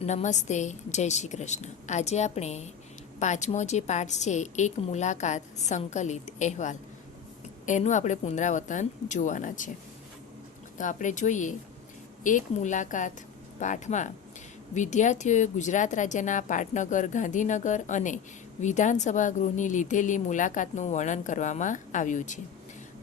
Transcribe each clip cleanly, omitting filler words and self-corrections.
નમસ્તે, જય શ્રી કૃષ્ણ. આજે આપણે પાંચમો જે પાઠ છે એક મુલાકાત સંકલિત અહેવાલ એનું આપણે પુનરાવર્તન જોવાના છે. તો આપણે જોઈએ એક મુલાકાત પાઠમાં વિદ્યાર્થીઓએ ગુજરાત રાજ્યના પાટનગર, ગાંધીનગર અને વિધાનસભા ગૃહની લીધેલી મુલાકાતનું વર્ણન કરવામાં આવ્યું છે.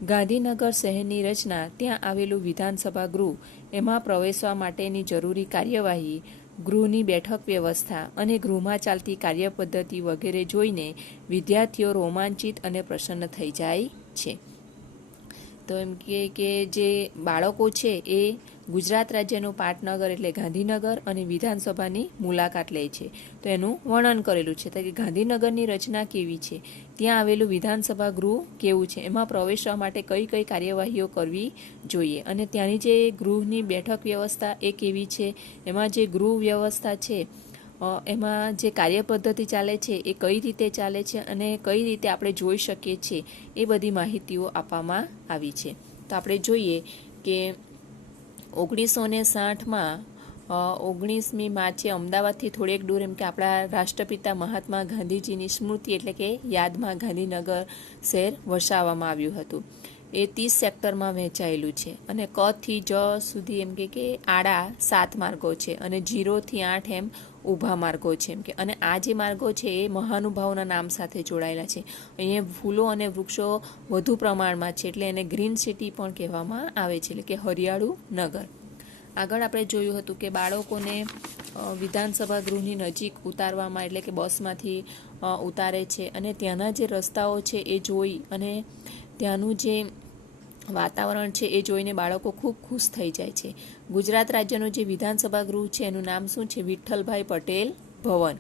ગાંધીનગર શહેરની રચના, ત્યાં આવેલું વિધાનસભા ગૃહ, એમાં પ્રવેશવા માટેની જરૂરી કાર્યવાહી, ગૃહની બેઠક વ્યવસ્થા અને ગૃહમાં ચાલતી કાર્યપદ્ધતિ વગેરે જોઈને વિદ્યાર્થીઓ રોમાંચિત અને પ્રસન્ન થઈ જાય છે. તો એમ કે જે બાળકો છે એ ગુજરાત રાજ્યનું પાટનગર એટલે ગાંધીનગર અને વિધાનસભાની મુલાકાત લે છે. તો એનું વર્ણન કરેલું છે કે ગાંધીનગરની રચના કેવી છે, ત્યાં આવેલું વિધાનસભા ગૃહ કેવું છે, એમાં પ્રવેશવા માટે કઈ કઈ કાર્યવાહીઓ કરવી જોઈએ અને ત્યાંની જે ગૃહની બેઠક વ્યવસ્થા એ કેવી છે, એમાં જે ગૃહ વ્યવસ્થા છે એમાં જે કાર્યપદ્ધતિ ચાલે છે એ કઈ રીતે ચાલે છે અને કઈ રીતે આપણે જોઈ શકીએ છીએ, એ બધી માહિતીઓ આપવામાં આવી છે. તો આપણે જોઈએ કે 1960માં 19મી માર્ચે અમદાવાદથી થોડેક દૂર એમ કે આપણા રાષ્ટ્રપિતા મહાત્મા ગાંધીજીની સ્મૃતિ એટલે કે યાદમાં ગાંધીનગર શહેર વસાવવામાં આવ્યું હતું. એ 30 સેક્ટરમાં વહેંચાયેલું છે અને ક થી જ સુધી એમ કે આડા 7 માર્ગો છે અને 0 થી 8 એમ ઊભા માર્ગો છે એમ કે. અને આ જે માર્ગો છે એ મહાનુભાવોના નામ સાથે જોડાયેલા છે. અહીંયા ફૂલો અને વૃક્ષો વધુ પ્રમાણમાં છે એટલે એને ગ્રીન સિટી પણ કહેવામાં આવે છે, એટલે કે હરિયાળું નગર. આગળ આપણે જોયું હતું કે બાળકોને વિધાનસભા ગૃહની નજીક ઉતારવામાં એટલે કે બસમાંથી ઉતારે છે અને ત્યાંના જે રસ્તાઓ છે એ જોઈ અને ત્યાંનું જે વાતાવરણ છે એ જોઈને બાળકો ખૂબ ખુશ થઈ જાય છે. ગુજરાત રાજ્યનું જે વિધાનસભા ગૃહ છે એનું નામ શું છે? વિઠ્ઠલભાઈ પટેલ ભવન.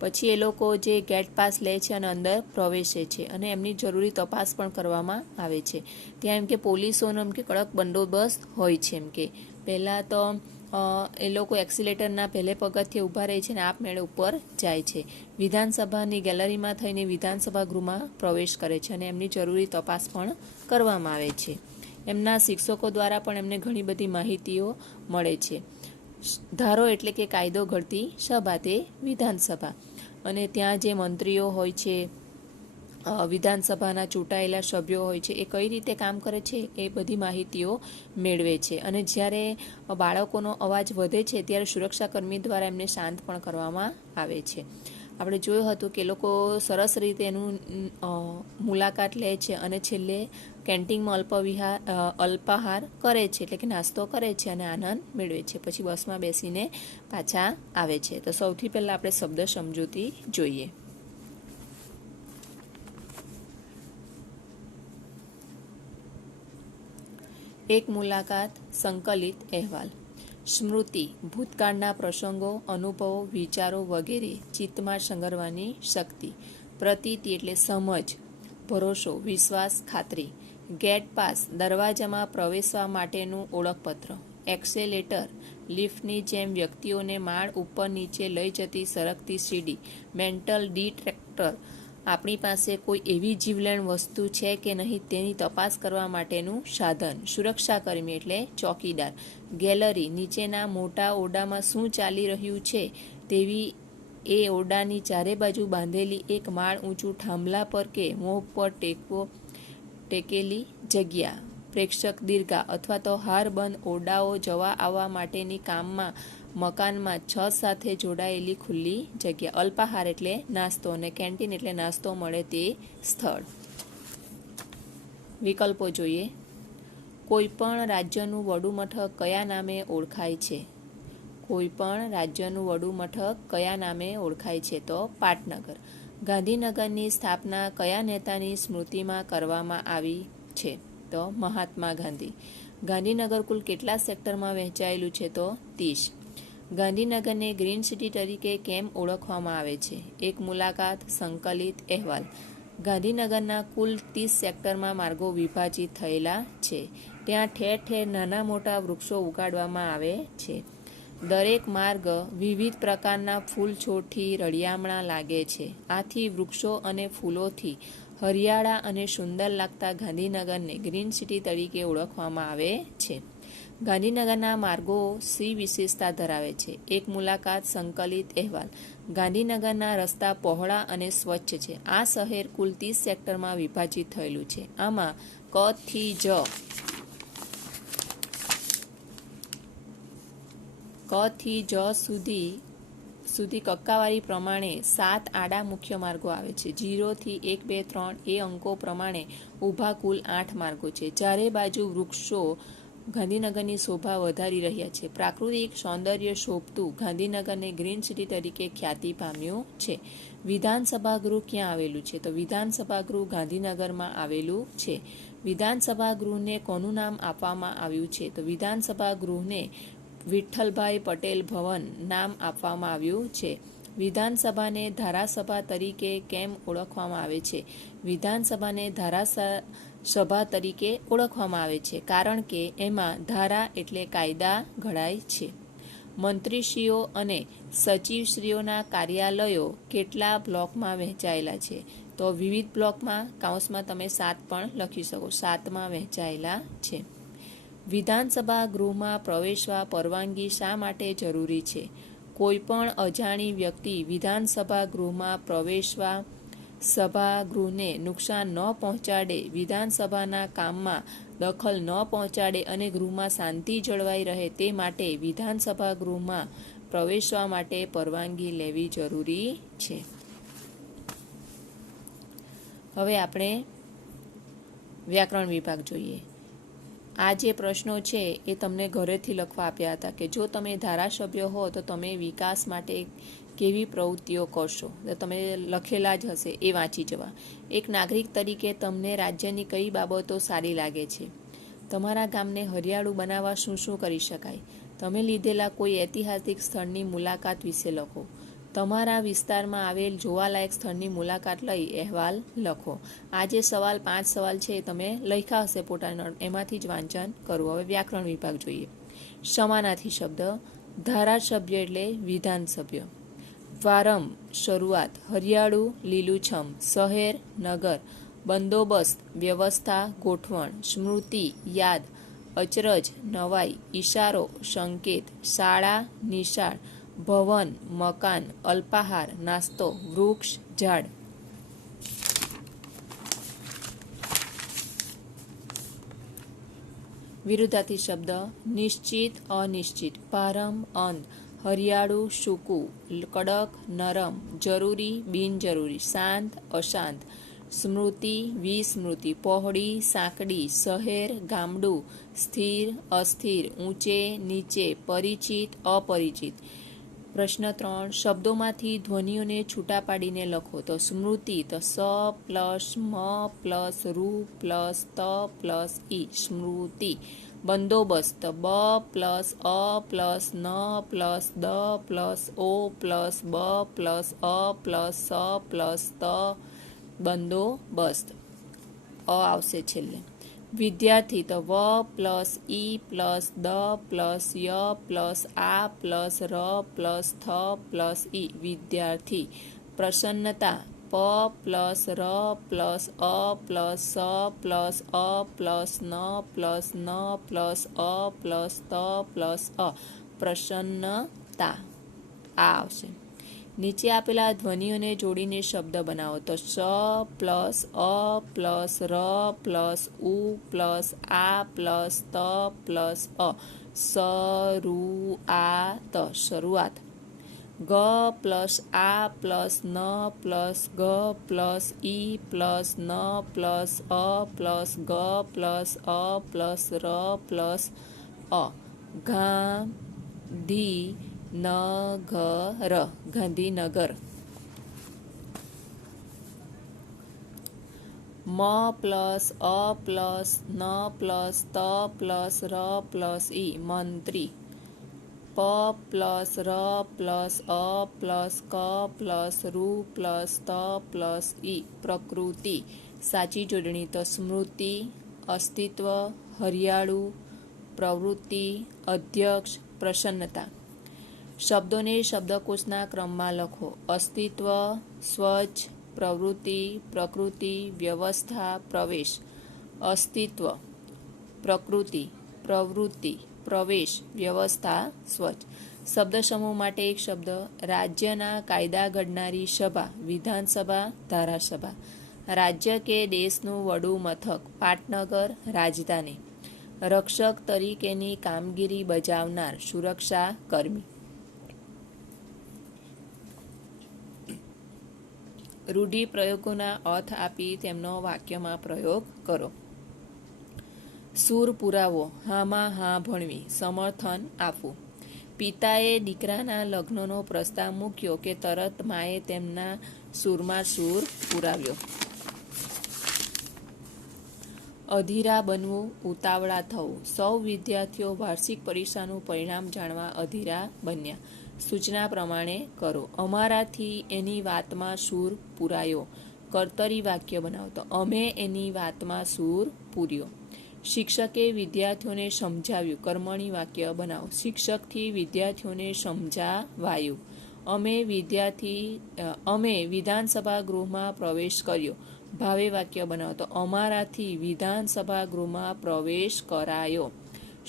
પછી એ લોકો જે ગેટ પાસ લે છે અને અંદર પ્રવેશે છે અને એમની જરૂરી તપાસ પણ કરવામાં આવે છે. ત્યાં એમ કે પોલીસોનો એમ કે કડક બંદોબસ્ત હોય છે. એમ કે પહેલાં તો એ લોકો એક્સિલેટરના પહેલે પગથિયે ઊભા રહે છે અને આપમેળે ઉપર જાય છે. વિધાનસભાની ગેલેરીમાં થઈને વિધાનસભા ગૃહમાં પ્રવેશ કરે છે અને એમની જરૂરી તપાસ પણ કરવામાં આવે છે. એમના શિક્ષકો દ્વારા પણ એમને ઘણી બધી માહિતીઓ મળે છે. ધારો એટલે કે કાયદો ઘડતી સભા, તે વિધાનસભા, અને ત્યાં જે મંત્રીઓ હોય છે, વિધાનસભાના ચૂંટાયેલા સભ્યો હોય છે, એ કઈ રીતે કામ કરે છે એ બધી માહિતીઓ મેળવે છે. અને જ્યારે બાળકોનો અવાજ વધે છે ત્યારે સુરક્ષાકર્મી દ્વારા એમને શાંત પણ કરવામાં આવે છે. આપણે જોયું હતું કે લોકો સરસ રીતે એનું મુલાકાત લે છે અને છેલ્લે કેન્ટીનમાં અલ્પાહાર કરે છે એટલે કે નાસ્તો કરે છે અને આનંદ મેળવે છે. પછી બસમાં બેસીને પાછા આવે છે. તો સૌથી પહેલાં આપણે શબ્દ સમજૂતી જોઈએ. એક મુલાકાત સંકલિત અહેવાલ. સ્મૃતિ, ભૂતકાળના પ્રસંગો, અનુભવો, વિચારો વગેરે ચિત્તમાં સંગ્રહવાની શક્તિ. પ્રતીતિ એટલે સમજ, ભરોસો, વિશ્વાસ, ખાતરી. ગેટ પાસ, દરવાજામાં પ્રવેશવા માટેનું ઓળખપત્ર. એક્સેલેટર, લિફ્ટની જેમ વ્યક્તિઓને માળ ઉપર નીચે લઈ જતી સરકતી સીડી. મેન્ટલ ડિટેક્ટર, આપણી પાસે કોઈ એવી જીવલેણ વસ્તુ છે કે નહીં તેની તપાસ કરવા માટેનું સાધન. સુરક્ષાકર્મી એટલે ચોકીદાર. ગેલેરી, નીચેના મોટા ઓરડામાં શું ચાલી રહ્યું છે તેવી એ ઓરડાની ચારે બાજુ બાંધેલી એક માળ ઊંચું થાંભલા પર કે મોહ પર ટેકેલી જગ્યા. પ્રેક્ષક દીર્ઘા અથવા તો હારબંધ ઓરડાઓ જવા આવવા માટેની કામમાં મકાનમાં છત સાથે જોડાયેલી ખુલ્લી જગ્યા. અલ્પાહાર એટલે નાસ્તો અને કેન્ટીન એટલે નાસ્તો મળે તે સ્થળ. વિકલ્પો જોઈએ. કોઈ પણ રાજ્યનું વડું મથક કયા નામે ઓળખાય છે? કોઈ પણ રાજ્યનું વડું મથક કયા નામે ઓળખાય છે? તો પાટનગર. ગાંધીનગરની સ્થાપના કયા નેતાની સ્મૃતિમાં કરવામાં આવી છે? તો મહાત્મા ગાંધી. ગાંધીનગર કુલ કેટલા સેક્ટરમાં વહેંચાયેલું છે? તો 30. ગાંધીનગરને ગ્રીન સિટી તરીકે કેમ ઓળખવામાં આવે છે? એક મુલાકાત સંકલિત અહેવાલ. ગાંધીનગરના કુલ 30 સેક્ટરમાં માર્ગો વિભાજિત થયેલા છે. ત્યાં ઠેર ઠેર નાના મોટા વૃક્ષો ઉગાડવામાં આવે છે. દરેક માર્ગ વિવિધ પ્રકારના ફૂલ છોડથી રળિયામણા લાગે છે. આથી વૃક્ષો અને ફૂલોથી હરિયાળા અને સુંદર લાગતા ગાંધીનગરને ગ્રીન સિટી તરીકે ઓળખવામાં આવે છે. ગાંધીનગરના માર્ગો સી વિશેષતા ધરાવે છે? એક મુલાકાત સંકલિત અહેવાલ. ગાંધીનગરના રસ્તા પહોળા અને સ્વચ્છ છે. આ શહેર કુલ 30 સેક્ટરમાં વિભાજિત થયેલું છે. આમાં ક થી જ સુધી કક્કાવારી પ્રમાણે 7 આડા મુખ્ય માર્ગો આવે છે. 0 થી 1, 2, 3 એ અંકો પ્રમાણે ઊભા કુલ 8 માર્ગો છે. ચારે બાજુ વૃક્ષો ગાંધીનગરની શોભા વધારી રહ્યા છે. પ્રાકૃતિક સૌંદર્ય શોભતું ગાંધીનગરને ગ્રીન સિટી તરીકે ખ્યાતિ પામ્યું છે. વિધાનસભા ગૃહ ક્યાં આવેલું છે? તો વિધાનસભા ગૃહ ગાંધીનગરમાં આવેલું છે. વિધાનસભા ગૃહને કોનું નામ આપવામાં આવ્યું છે? તો વિધાનસભા ગૃહને વિઠ્ઠલભાઈ પટેલ ભવન નામ આપવામાં આવ્યું છે. વિધાનસભાને ધારાસભા તરીકે કેમ ઓળખવામાં આવે છે? વિધાનસભાને ધારાસભા તરીકે ઓળખવામાં આવે છે કારણ કે એમાં ધારા એટલે કાયદા ઘડાય છે. મંત્રીશ્રીઓ અને સચિવશ્રીઓના કાર્યાલયો કેટલા બ્લોકમાં વહેંચાયેલા છે? તો વિવિધ બ્લોકમાં, કૌંસમાં તમે 7 પણ લખી શકો, 7માં વહેંચાયેલા છે. વિધાનસભા ગૃહમાં પ્રવેશવા પરવાનગી શા માટે જરૂરી છે? કોઈપણ અજાણી વ્યક્તિ વિધાનસભા ગૃહમાં પ્રવેશવા સભાગૃહને નુકસાન ન પહોંચાડે, વિધાનસભાના કામમાં દખલ ન પહોંચાડે અને ગૃહમાં શાંતિ જળવાઈ રહે તે માટે વિધાનસભા ગૃહમાં પ્રવેશવા માટે પરવાનગી લેવી જરૂરી છે. હવે આપણે વ્યાકરણ વિભાગ જોઈએ. આ જે પ્રશ્નો છે એ તમને ઘરેથી લખવા આપ્યા હતા કે જો તમે ધારાસભ્ય હો તો તમે વિકાસ માટે કેવી પ્રવૃત્તિઓ કરશો, તો તમે લખેલા જ હશે એ વાંચી જવા. એક નાગરિક તરીકે તમને રાજ્યની કઈ બાબતો સારી લાગે છે? તમારા ગામને હરિયાળું બનાવવા શું શું કરી શકાય? તમે લીધેલા કોઈ ઐતિહાસિક સ્થળની મુલાકાત વિશે લખો. તમારા વિસ્તારમાં આવેલ જોવાલાયક સ્થળની મુલાકાત લઈ અહેવાલ લખો. આ જે 5 સવાલ છે તમે લખ્યા હશે પોતાના, એમાંથી જ વાંચન કરવું. હવે વ્યાકરણ વિભાગ જોઈએ. સમાનાર્થી શબ્દ. ધારાસભ્ય એટલે વિધાનસભ્ય. પ્રારંભ શરૂઆત. હરિયાળું લીલુંછમ. શહેર નગર. બંદોબસ્ત વ્યવસ્થા ગોઠવણ. સ્મૃતિ યાદ. અચરજ નવાઈ. ઈશારો સંકેત. શાળા નિશાળ. ભવન મકાન. અલ્પાહાર નાસ્તો. વૃક્ષ ઝાડ. વિરુદ્ધાર્થી શબ્દ. નિશ્ચિત અનિશ્ચિત. પ્રારંભ અંત. હરિયાળું સૂકું. કડક નરમ. જરૂરી બિનજરૂરી. શાંત અશાંત. સ્મૃતિ વિસ્મૃતિ. પહોળી સાંકડી. શહેર ગામડું. સ્થિર અસ્થિર. ઊંચે નીચે. પરિચિત અપરિચિત. પ્રશ્ન 3. શબ્દોમાંથી ધ્વનિઓને છૂટા પાડીને લખો. તો સ્મૃતિ તો સ પ્લસ મ પ્લસ રૂ પ્લસ ત પ્લસ ઈ સ્મૃતિ. બંદોબસ્ત બ પ્લસ અ પ્લસ ન પ્લસ દ પ્લસ ઓ પ્લસ બ પ્લસ અ પ્લસ સ પ્લસ ત બંદોબસ્ત. અ આવશે છેલ્લે. વિદ્યાર્થી તો વ પ્લસ ઈ પ્લસ દ પ્લસ ય પ્લસ આ પ્લસ ર પ્લસ થ પ્લસ ઈ વિદ્યાર્થી. પ્રસન્નતા પ પ્લસ ર પ્લસ અ પ્લસ સ પ્લસ અ પ્લસ ન પ્લસ ન પ્લસ અ પ્લસ ત પ્લસ અ પ્રસન્નતા. આ આવશે. નીચે આપેલા ધ્વનિઓને જોડીને શબ્દ બનાવો. તો સ પ્લસ અ પ્લસ ર પ્લસ ઉ પ્લસ આ પ્લસ ત પ્લસ અ શરૂઆત શરૂઆત. ગ પ્લસ આ પ્લસ ન પ્લસ ગ પ્લસ ઈ પ્લસ ન પ્લસ અ પ્લસ ગ પ્લસ અ પ્લસ ર પ્લસ અ ગાંધીનગર ગાંધીનગર. મ પ્લસ અ પ્લસ ન પ્લસ ત પ્લસ ર પ્લસ ઈ મંત્રી. પ પ્લસ ર પ્લસ અ પ્લસ ક પ્લસ રૂ પ્લસ ત પ્લસ ઈ પ્રકૃતિ. સાચી જોડણી તો સ્મૃતિ અસ્તિત્વ હરિયાળું પ્રવૃત્તિ અધ્યક્ષ પ્રસન્નતા. શબ્દોને શબ્દકોશના ક્રમમાં લખો. અસ્તિત્વ સ્વચ્છ પ્રવૃત્તિ પ્રકૃતિ વ્યવસ્થા પ્રવેશ. અસ્તિત્વ પ્રકૃતિ પ્રવૃત્તિ પ્રવેશ, વ્યવસ્થા, સ્વચ્છ. શબ્દ સમૂહ માટે એક શબ્દ. રાજ્યના કાયદા ઘડનારી સભા, વિધાનસભા, ધારાસભા. રાજ્ય કે દેશનું વડું મથક, પાટનગર, રાજધાની. રક્ષક તરીકેની કામગીરી બજાવનાર, સુરક્ષા કર્મી. રૂઢિપ્રયોગોના અર્થ આપી તેમનો વાક્યમાં પ્રયોગ કરો. સૂર પુરાવો, હામાં હા ભણવી, સમર્થન આપવું. પિતાએ દીકરાના લગ્નનો પ્રસ્તાવ મૂક્યો કે તરત માએ તેમના સૂરમાં સૂર પુરાવ્યો. અધીરા બનવું, ઉતાવળા થવું. સૌ વિદ્યાર્થીઓ વાર્ષિક પરીક્ષાનું પરિણામ જાણવા અધીરા બન્યા. સૂચના પ્રમાણે કરો. અમારાથી એની વાતમાં સૂર પુરાયો. કર્તરી વાક્ય બનાવતો. અમે એની વાતમાં સૂર પૂર્યો. શિક્ષકે વિદ્યાર્થીઓને સમજાવ્યું. કર્મણી વાક્ય બનાવો. શિક્ષકથી વિદ્યાર્થીઓને સમજાવાયું. અમે વિધાનસભા ગૃહમાં પ્રવેશ કર્યો. ભાવે વાક્ય બનાવો. તો અમારાથી વિધાનસભા ગૃહમાં પ્રવેશ કરાયો.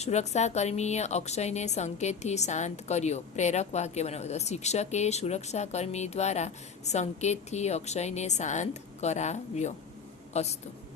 સુરક્ષાકર્મીએ અક્ષયને સંકેતથી શાંત કર્યો. પ્રેરક વાક્ય બનાવો. તો શિક્ષકે સુરક્ષાકર્મી દ્વારા સંકેતથી અક્ષયને શાંત કરાવ્યો. અસ્તુ.